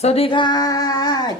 สวัสดีค่ะ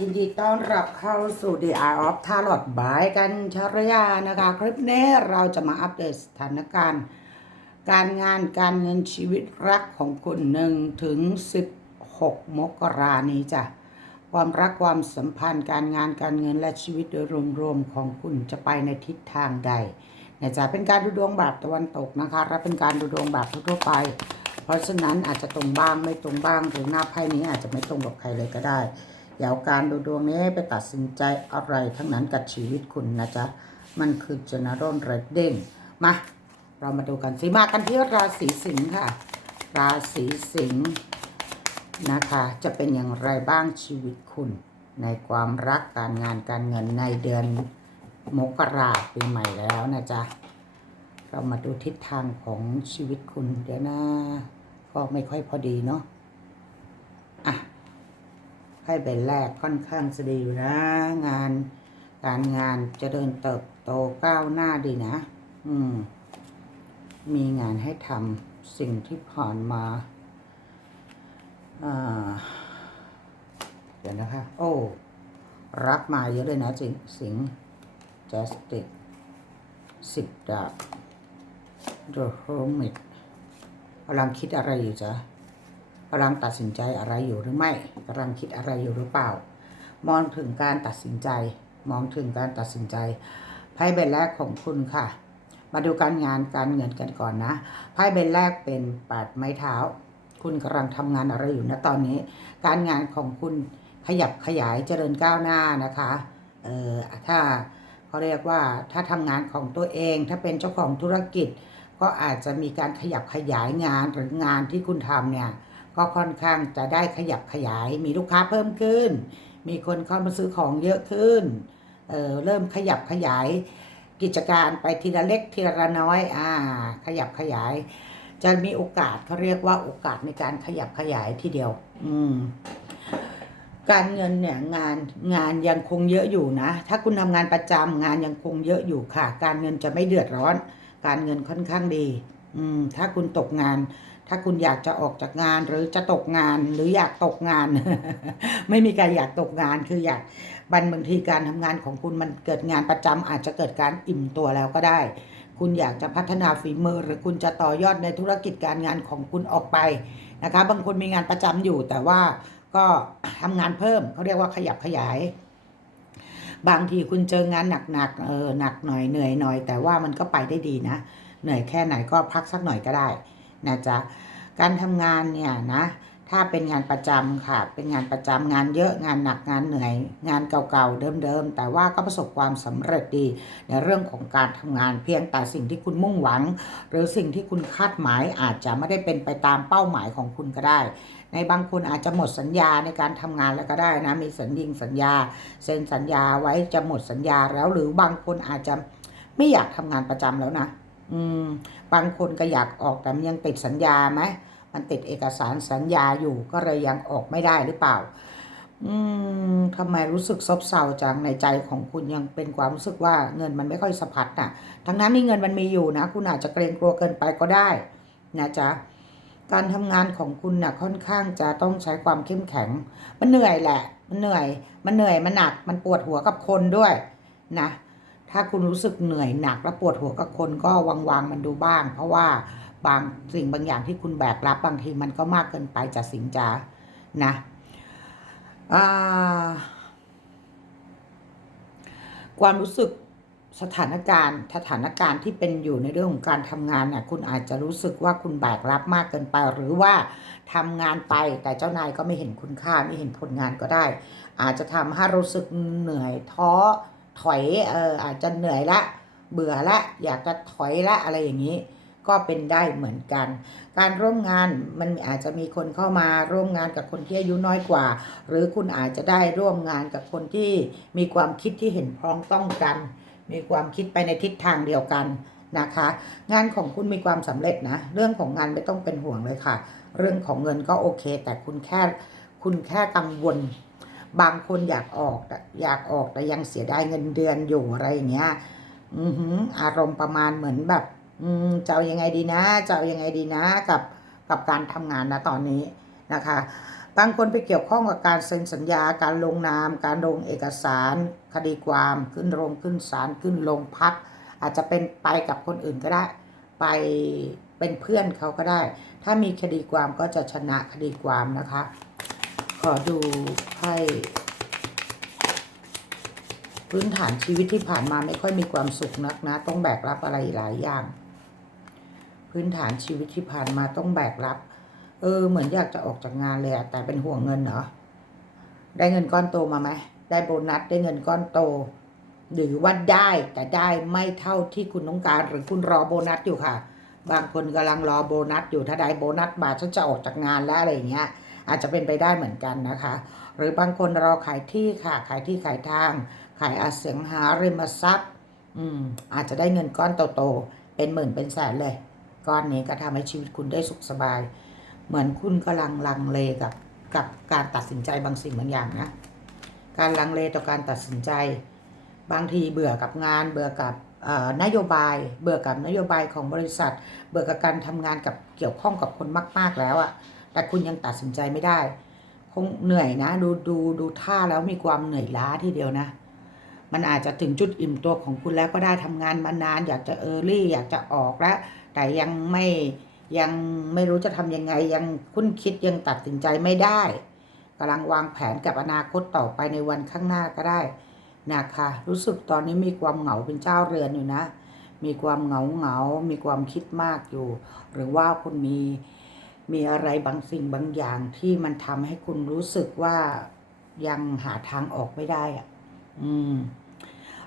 ยินดีต้อนรับเข้าสู่ The Eye of Tarot บายกันชรยานะคะ คลิปนี้เราจะมาอัปเดตสถานการณ์ การงานการเงินชีวิตรักของคุณ1ถึง 16 มกรานี้จ้ะ ความรักความสัมพันธ์การงานการเงินและชีวิตโดยรวมๆของคุณจะไปในทิศทางใดเนี่ยจะเป็นการดูดวงแบบตะวันตกนะคะ และเป็นการดูดวงแบบทั่วไป เพราะฉะนั้นอาจจะตรงบ้างไม่ตรงบ้างหรือหน้าไพ่นี้อาจจะไม่ตรงกับใครเลยก็ได้อย่าเอาการดูดวงนี้ไปตัดสินใจอะไรทั้งนั้นกับชีวิตคุณนะจ๊ะมันคือ general reading มาเรามาดูกันสิมากันที่ราศีสิงค์ค่ะ ราศีสิงห์นะคะ จะเป็นอย่างไรบ้างชีวิตคุณ ในความรักการงานการเงินในเดือนมกราปีใหม่แล้วนะจ๊ะ เรามาดูทิศทางของชีวิตคุณเดี๋ยวนะก็ไม่ค่อยพอดีเนาะอะให้ใบแรกค่อนข้างจะดีอยู่นะงาน การงานจะเดินเติบโตก้าวหน้าดีนะ อืม มีงานให้ทำสิ่งที่ผ่านมาอ่าเดี๋ยวนะคะ โอ้ รักมาเยอะเลยนะสิงสิงแจสติกสิบดาบ The Hermit กำลังคิดอะไรอยู่จ๊ะกำลังตัดสินใจอะไรอยู่หรือไม่กำลังคิดอะไรอยู่หรือเปล่า มองถึงการตัดสินใจ มองถึงการตัดสินใจไพ่ใบแรกของคุณค่ะ มาดูการงานการเงินกันก่อนนะไพ่ใบแรกเป็นปาดไม้เท้า คุณกำลังทำงานอะไรอยู่นะตอนนี้ การงานของคุณขยับขยายเจริญก้าวหน้านะคะเออถ้าเขาเรียกว่าถ้าทำงานของตัวเองถ้าเป็นเจ้าของธุรกิจ ก็อาจจะมีการขยับขยายงานหรืองานที่คุณทำเนี่ยก็ค่อนข้างจะได้ขยับขยาย มีลูกค้าเพิ่มขึ้น มีคนเข้ามาซื้อของเยอะขึ้นเเริ่มขยับขยายกิจการไปทีละเล็กทีละน้อยอ่าขยับขยาย จะมีโอกาสเขาเรียกว่าโอกาสในการขยับขยายทีเดียว อืมการเงินเนี่ยงานงานยังคงเยอะอยู่นะ ถ้าคุณทำงานประจำงานยังคงเยอะอยู่ค่ะ การเงินจะไม่เดือดร้อน การเงินค่อนข้างดี อืม ถ้าคุณตกงาน ถ้าคุณอยากจะออกจากงาน หรือจะตกงาน หรืออยากตกงาน ไม่มีใครอยากตกงาน คืออยากบันบางทีการทำงานของคุณมันเกิดงานประจำอาจจะเกิดการอิ่มตัวแล้วก็ได้ คุณอยากจะพัฒนาฝีมือ หรือคุณจะต่อยอดในธุรกิจการงานของคุณออกไปนะคะ บางคนมีงานประจำอยู่ แต่ว่าก็ทำงานเพิ่มเขาเรียกว่าขยับขยาย บางทีคุณเจองานหนักๆเออหนักหน่อยเหนื่อยหน่อย แต่ว่ามันก็ไปได้ดีนะ เหนื่อยแค่ไหนก็พักสักหน่อยก็ได้นะจ๊ะการทำงานเนี่ยนะ ถ้าเป็นงานประจำค่ะ เป็นงานประจำงานเยอะงานหนักงานเหนื่อย งานเก่าๆเดิมๆแต่ว่าก็ประสบความสำเร็จดี ในเรื่องของการทำงานเพียงแต่สิ่งที่คุณมุ่งหวัง หรือสิ่งที่คุณคาดหมายอาจจะไม่ได้เป็นไปตามเป้าหมายของคุณก็ได้ ในบางคนอาจจะหมดสัญญาในการทำงานแล้วก็ได้นะมีสัญญิงสัญญาเซ็นสัญญาไว้จะหมดสัญญาแล้วหรือบางคนอาจจะไม่อยากทำงานประจำแล้วนะ อืม บางคนก็อยากออกแต่ยังติดสัญญาไหม มันติดเอกสารสัญญาอยู่ก็เลยยังออกไม่ได้หรือเปล่า อืมทำไมรู้สึกซบเซาจังในใจของคุณยังเป็นความรู้สึกว่าเงินมันไม่ค่อยสะพัดน่ะ ทั้งนั้นนี่เงินมันมีอยู่นะ คุณอาจจะเกรงกลัวเกินไปก็ได้นะจ๊ะการทำงานของคุณน่ะค่อนข้างจะต้องใช้ความเข้มแข็ง มันเหนื่อยแหละ มันเหนื่อย มันเหนื่อย มันหนัก มันปวดหัวกับคนด้วยนะ ถ้าคุณรู้สึกเหนื่อยหนักและปวดหัวกับคนก็วางวางๆมันดูบ้าง เพราะว่า บางสิ่งบางอย่างที่คุณแบกรับบางทีมันก็มากเกินไปจากสิงจานะความรู้สึกสถานการณ์ สถานการณ์ที่เป็นอยู่ในเรื่องของการทำงานเนี่ยคุณอาจจะรู้สึกว่าคุณแบกรับมากเกินไป หรือว่าทำงานไปแต่เจ้านายก็ไม่เห็นคุณค่าไม่เห็นผลงานก็ได้ อาจจะทำให้รู้สึกเหนื่อยท้อถอยเอออาจจะเหนื่อยละ เบื่อละ อยากจะถอยละอะไรอย่างนี้ ก็เป็นได้เหมือนกัน การร่วมงานมันอาจจะมีคนเข้ามาร่วมงานกับคนที่อายุน้อยกว่า หรือคุณอาจจะได้ร่วมงานกับคนที่มีความคิดที่เห็นพ้องต้องกัน มีความคิดไปในทิศทางเดียวกันนะคะ งานของคุณมีความสำเร็จนะ เรื่องของงานไม่ต้องเป็นห่วงเลยค่ะ เรื่องของเงินก็โอเค แต่คุณแค่คุณแค่กังวล บางคนอยากออกอยากออกแต่ยังเสียดายเงินเดือนอยู่อะไรอย่างเงี้ยอืออารมณ์ประมาณเหมือนแบบ อืมจะเอายังไงดีนะ จะเอายังไงดีนะ กับกับการทำงานนะตอนนี้นะคะบางคนไปเกี่ยวข้องกับการเซ็นสัญญาการลงนาม การลงเอกสาร คดีความขึ้นโรงขึ้นศาลขึ้นโรงพัก อาจจะเป็นไปกับคนอื่นก็ได้ ไปเป็นเพื่อนเขาก็ได้ ถ้ามีคดีความก็จะชนะคดีความนะคะ ขอดูให้พื้นฐานชีวิตที่ผ่านมาไม่ค่อยมีความสุขนักนะ ต้องแบกรับอะไรหลายอย่าง พื้นฐานชีวิตที่ผ่านมาต้องแบกรับ เออ เหมือนอยากจะออกจากงานเลยอะแต่เป็นห่วงเงินเหรอ ได้เงินก้อนโตมาไหม ได้โบนัส ได้เงินก้อนโต หรือว่าได้แต่ได้ไม่เท่าที่คุณต้องการ หรือคุณรอโบนัสอยู่ค่ะ บางคนกำลังรอโบนัสอยู่ถ้าได้โบนัสมาฉันจะออกจากงานแล้วอะไรอย่างเงี้ย อาจจะเป็นไปได้เหมือนกันนะคะ หรือบางคนรอขายที่ค่ะ ขายที่ขายทาง ขายอสังหาริมทรัพย์ อืม อาจจะได้เงินก้อนโตๆเป็นหมื่นเป็นแสนเลย ก้อนนี้ก็ทำให้ชีวิตคุณได้สุขสบาย เหมือนคุณกำลังลังเลกับกับการตัดสินใจบางสิ่งบางอย่างนะ การลังเลต่อการตัดสินใจ บางทีเบื่อกับงานเบื่อกับนโยบาย เบื่อกับนโยบายของบริษัท เบื่อกับการทำงานกับเกี่ยวข้องกับคนมาก ๆแล้วอะแต่คุณยังตัดสินใจไม่ได้ คงเหนื่อยนะ ดูดูดูท่าแล้วมีความเหนื่อยล้าทีเดียวนะ มันอาจจะถึงจุดอิ่มตัวของคุณแล้วก็ได้ทำงานมานาน อยากจะเออร์ลี่ อยากจะออกแล้ว แต่ยังไม่ยังไม่รู้จะทำยังไงยังคุ้นคิดยังตัดสินใจไม่ได้กำลังวางแผนกับอนาคตต่อไปในวันข้างหน้าก็ได้นะคะ รู้สึกตอนนี้มีความเหงาเป็นเจ้าเรือนอยู่นะ มีความเหงาเหงา มีความคิดมากอยู่ หรือว่าคุณมีมีอะไรบางสิ่งบางอย่างที่มันทำให้คุณรู้สึกว่ายังหาทางออกไม่ได้อะอืม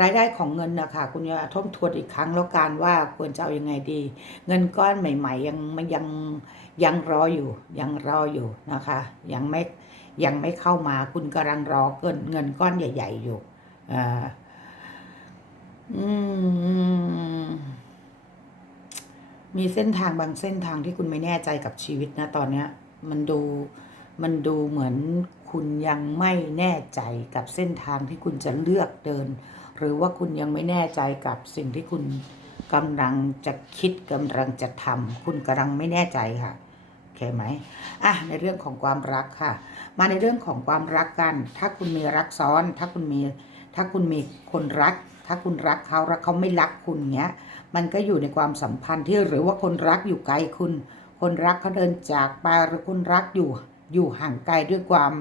รายได้ของเงินนะคะคุณจะทบทวนอีกครั้งแล้วกันว่าควรจะเอายังไงดี เงินก้อนใหม่ ๆ ยังมันยังยังรออยู่ยังรออยู่นะคะ ยังไม่ยังไม่เข้ามาคุณกำลังรอเกินเงินก้อนใหญ่ ๆ อยู่อ่าอืมมีเส้นทางบางเส้นทางที่คุณไม่แน่ใจกับชีวิตนะตอนเนี้ย มันดูมันดูเหมือนคุณยังไม่แน่ใจกับเส้นทางที่คุณจะเลือกเดิน หรือว่าคุณยังไม่แน่ใจกับสิ่งที่คุณกำลังจะคิดกำลังจะทำคุณกำลังไม่แน่ใจค่ะโอเคไหมอะในเรื่องของความรักค่ะ มาในเรื่องของความรักกัน ถ้าคุณมีรักซ้อน ถ้าคุณมีถ้าคุณมีคนรัก ถ้าคุณรักเขาแล้วเขาไม่รักคุณเงี้ย มันก็อยู่ในความสัมพันธ์ที่หรือว่าคนรักอยู่ไกลคุณ คนรักเขาเดินจากไปหรือคนรักอยู่อยู่ห่างไกลด้วยความ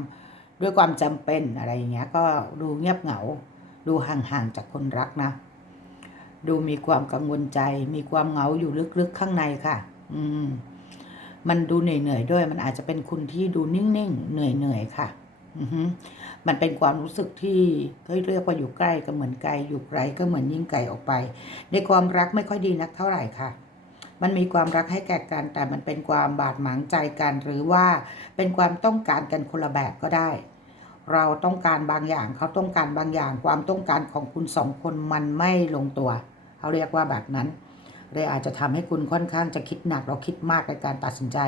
ด้วยความจำเป็นอะไรอย่างเงี้ยก็ดูเงียบเหงา ดูห่างๆจากคนรักนะ ดูมีความกังวลใจ มีความเหงาอยู่ลึกๆข้างในค่ะ อืม มันดูเหนื่อยๆด้วย มันอาจจะเป็นคุณที่ดูนิ่งๆเหนื่อยๆค่ะ อือฮึมันเป็นความรู้สึกที่เฮ้ยเรียกว่าอยู่ใกล้ก็เหมือนไกลอยู่ไกลก็เหมือนยิ่งไกลออกไป ในความรักไม่ค่อยดีนักเท่าไหร่ค่ะมันมีความรักให้แก่กันแต่มันเป็นความบาดหมางใจกัน หรือว่าเป็นความต้องการกันคนละแบบก็ได้ เราต้องการบางอย่างเขาต้องการบางอย่าง ความต้องการของคุณสองคนมันไม่ลงตัวเขาเรียกว่าแบบนั้นเลยอาจจะทำให้คุณค่อนข้างจะคิดหนักเราคิดมากในการตัดสินใจ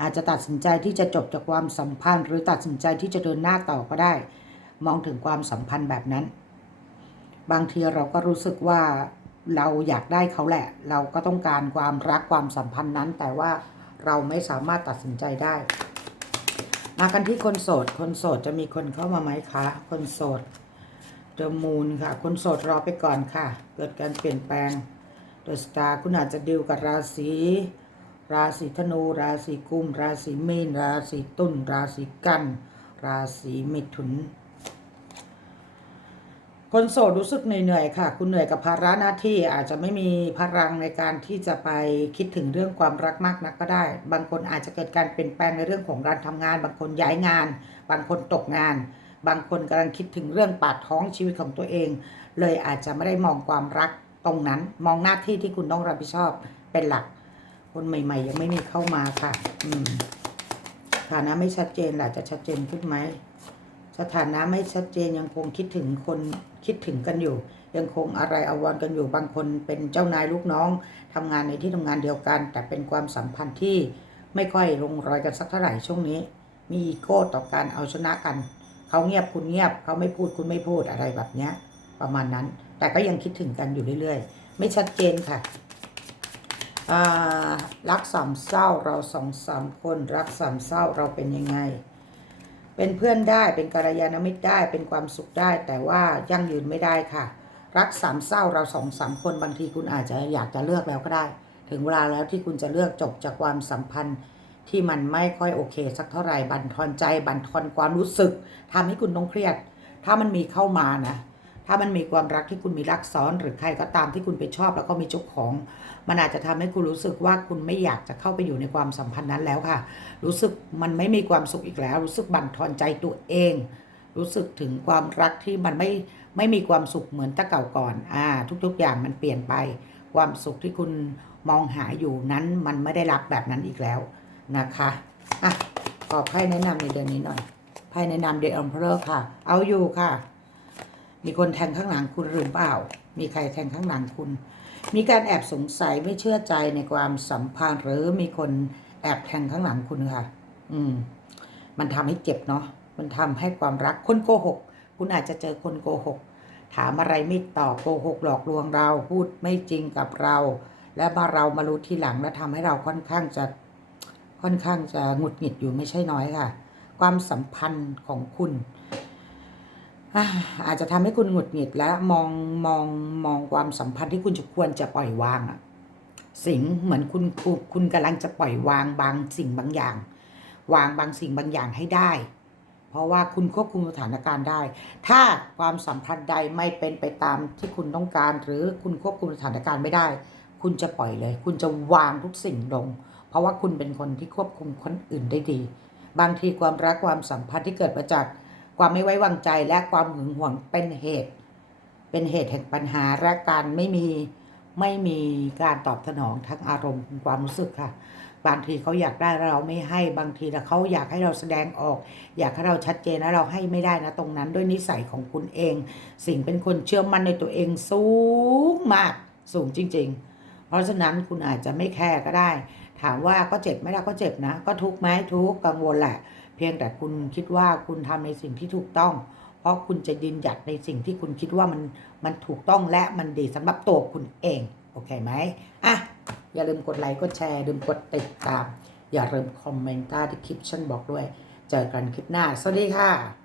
อาจจะตัดสินใจที่จะจบจากความสัมพันธ์ หรือตัดสินใจที่จะเดินหน้าต่อก็ได้ มองถึงความสัมพันธ์แบบนั้น บางทีเราก็รู้สึกว่าเราอยากได้เขาแหละ เราก็ต้องการความรักความสัมพันธ์นั้น แต่ว่าเราไม่สามารถตัดสินใจได้ มากันที่คนโสด คนโสดจะมีคนเข้ามาไหมคะ คนโสดเดอะมูนค่ะ คนโสดรอไปก่อนค่ะ เกิดการเปลี่ยนแปลงเดอะสตาร์คุณอาจจะดิวกับราศี ราศีธนู ราศีกุม ราศีมีน ราศีตุล ราศีกัน ราศีมิถุน คนโสดรู้สึกเหนื่อยๆค่ะ คุณเหนื่อยกับภาระหน้าที่อาจจะไม่มีพลังในการที่จะไปคิดถึงเรื่องความรักมากนักก็ได้ บางคนอาจจะเกิดการเปลี่ยนแปลงในเรื่องของการทำงาน บางคนย้ายงาน บางคนตกงาน บางคนกำลังคิดถึงเรื่องปากท้องชีวิตของตัวเอง เลยอาจจะไม่ได้มองความรักตรงนั้น มองหน้าที่ที่คุณต้องรับผิดชอบเป็นหลัก คนใหม่ๆ ยังไม่มีเข้ามาค่ะ อืมฐานะไม่ชัดเจนหล่ะจะชัดเจนขึ้นไหมสถานะไม่ชัดเจนยังคงคิดถึงคน คิดถึงกันอยู่ ยังคงอะไรอาวรกันอยู่บางคนเป็นเจ้านายลูกน้องทำงานในที่ทำงานเดียวกัน แต่เป็นความสัมพันธ์ที่ไม่ค่อยลงรอยกันสักเท่าไหร่ช่วงนี้ มีอีโก้ต่อการเอาชนะกันเขาเงียบคุณเงียบเขาไม่พูดคุณไม่พูดอะไรแบบเนี้ย ประมาณนั้น แต่ก็ยังคิดถึงกันอยู่เรื่อยๆ ไม่ชัดเจนค่ะรักสามเศร้าเราสองสามคน รักสามเศร้าเราเป็นยังไง เป็นเพื่อนได้เป็นกัลยาณมิตรได้เป็นความสุขได้ แต่ว่ายั่งยืนไม่ได้ค่ะ รักสามเศร้าเราสองสามคนบางทีคุณอาจจะอยากจะเลือกแล้วก็ได้ ถึงเวลาแล้วที่คุณจะเลือกจบจากความสัมพันธ์ที่มันไม่ค่อยโอเค สักเท่าไหร่บั่นทอนใจบั่นทอนความรู้สึกทำให้คุณต้องเครียด ถ้ามันมีเข้ามานะ ถ้ามันมีความรักที่คุณมีรักซ้อน หรือใครก็ตามที่คุณไปชอบแล้วก็มีเจ้าของ มันอาจจะทำให้คุณรู้สึกว่าคุณไม่อยากจะเข้าไปอยู่ในความสัมพันธ์นั้นแล้วค่ะ รู้สึกมันไม่มีความสุขอีกแล้ว รู้สึกบั่นทอนใจตัวเอง รู้สึกถึงความรักที่มันไม่ไม่มีความสุขเหมือนแต่เก่าก่อนอ่าทุกๆอย่างมันเปลี่ยนไป ความสุขที่คุณมองหาอยู่นั้นมันไม่ได้รับแบบนั้นอีกแล้วนะคะอะขอไพ่แนะนำในเดือนนี้หน่อยไพ่แนะนำเดอะอัมเพอร์ค่ะ เอาอยู่ค่ะ มีคนแทงข้างหลังคุณหรือเปล่า มีใครแทงข้างหลังคุณ มีการแอบสงสัยไม่เชื่อใจในความสัมพันธ์ หรือมีคนแอบแทงข้างหลังคุณค่ะ อืม มันทำให้เจ็บเนาะ มันทำให้ความรักคนโกหก คุณอาจจะเจอคนโกหก ถามอะไรไม่ตอบโกหกหลอกลวงเรา พูดไม่จริงกับเรา และมาเรามารู้ทีหลังและทำให้เราค่อนข้างจะ ค่อนข้างจะหงุดหงิดอยู่ไม่ใช่น้อยค่ะ ความสัมพันธ์ของคุณ อาจจะทำให้คุณหงุดหงิดและมองมองมองความสัมพันธ์ที่คุณจะควรจะปล่อยวางอะสิ่งเหมือนคุณคุณคุณกำลังจะปล่อยวางบางสิ่งบางอย่าง วางบางสิ่งบางอย่างให้ได้ เพราะว่าคุณควบคุมสถานการณ์ได้ ถ้าความสัมพันธ์ใดไม่เป็นไปตามที่คุณต้องการ หรือคุณควบคุมสถานการณ์ไม่ได้ คุณจะปล่อยเลย คุณจะวางทุกสิ่งลง เพราะว่าคุณเป็นคนที่ควบคุมคนอื่นได้ดี บางทีความรักความสัมพันธ์ที่เกิดมาจาก ความไม่ไว้วางใจและความหึงหวงเป็นเหตุ เป็นเหตุแห่งปัญหาและการไม่มีไม่มีการตอบสนองทั้งอารมณ์ความรู้สึกค่ะ บางทีเขาอยากได้เราไม่ให้บางทีแล้วเขาอยากให้เราแสดงออก อยากให้เราชัดเจนแล้วเราให้ไม่ได้นะตรงนั้นด้วยนิสัยของคุณเอง สิ่งเป็นคนเชื่อมั่นในตัวเองสูงมากสูงจริง ๆ เพราะฉะนั้นคุณอาจจะไม่แคร์ก็ได้ ถามว่าก็เจ็บไหมล่ะก็เจ็บนะ ก็ทุกข์ไหมทุกข์กังวลแหละ เพียงแต่คุณคิดว่าคุณทำในสิ่งที่ถูกต้อง เพราะคุณจะยืนหยัดในสิ่งที่คุณคิดว่ามันมันถูกต้องและมันดีสำหรับตัวคุณเอง โอเคไหมอะ อย่าลืมกดไลค์กดแชร์ลืมกดติดตาม อย่าลืมคอมเมนต์ใต้ที่คลิปฉันบอกด้วย เจอกันคลิปหน้า สวัสดีค่ะ